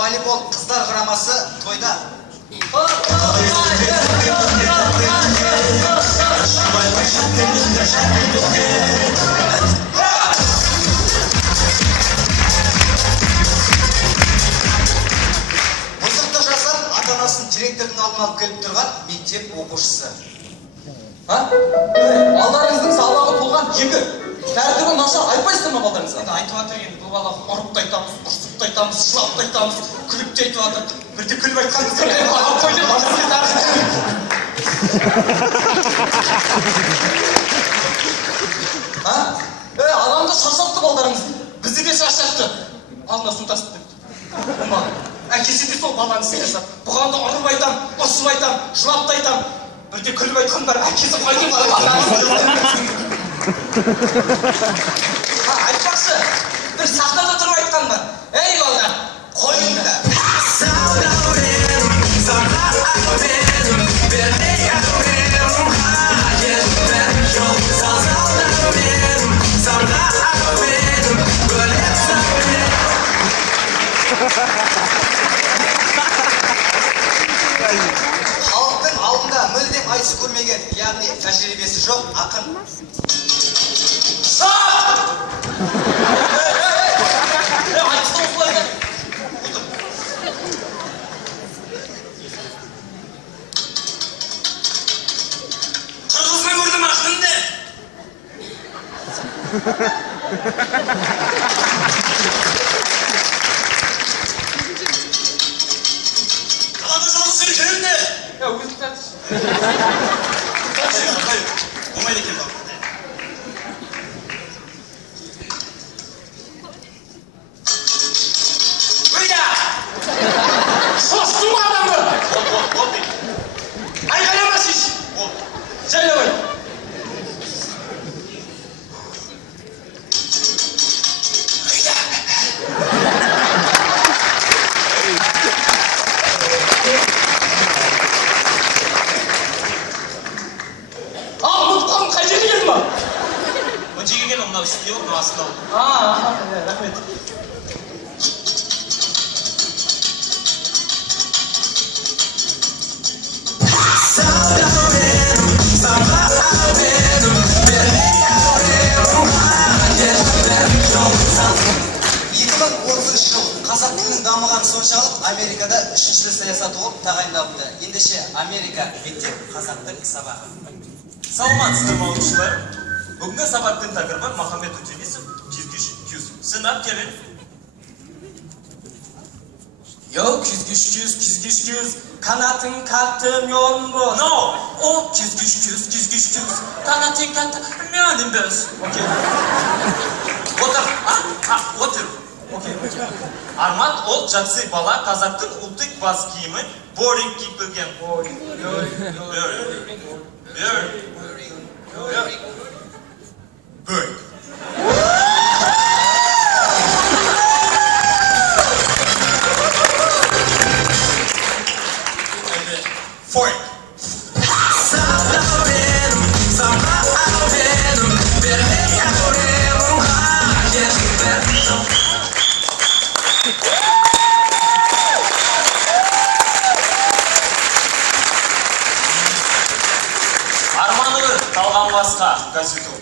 Волейбол қыздар құрамасы тойда. Бұзықты жасар ата-анасын директордың алдына алып келіп тұрған мектеп оқушысы. Балдарыңыздың сабағы болған екі. Тәртібі нашар айтпайсыздар ма балдарыңызға? Енді айтып жатыр енді бұл бала ұрып та айтамыз, ұрсып та айтамыз, жылап та айтамыз, күліп те айтып жатыр. Бірде күліп айтқаныңыздар деп алып қойды. Адамды шаршатты балдарыңыз. Бізді де шаршатты. Алдына су тасып депті. Әкесі де сол баланы істеп жасап. Бұған да ұрып айтам, ұрсып айтам, жылап та айтам. Бірде күліп айтқандар, әкесі қойды айтпақшы, бір сахнада тұрып айтқан ба? Ей балдар, қойыңдар. Халықтың алдында мүлдем айтыс көрмеген, яғни тәжірибесі жоқ ақын. Қырғызды көрдім ақынды. Қалада жалғыз жүргенде. Өзің тәтіш. Болмайды екен бақ. Шостың ба адамды? Ол дейді. Айқайлама шеш. Ол. Жайлабай. Үстінде ол, астында ол. Рахмет. Қазақ тілінің дамыған соншалық Америкада 3-ші саясаты болып тағайындалыпты. Ендеше Америка мектеп қазақтың сабағы. Саламатсыздар ма оқушылар? Бүгінгі сабақтың тақырыбы Махамбет Өтемісов «Күзгіш күз». Сынап келin. Yok küzgüş küz, kanatın kalktığım yolun bu. No! O küzgüş küz, kanatın kalktığım yolun bu. Okey. Отыр. Отыр. Okey. Арман ол жақсы бала қазақтың ұлттық бас киімі боринг киіп келген. Бөринг. Форинг. Арманы бір, қалған басқа газету.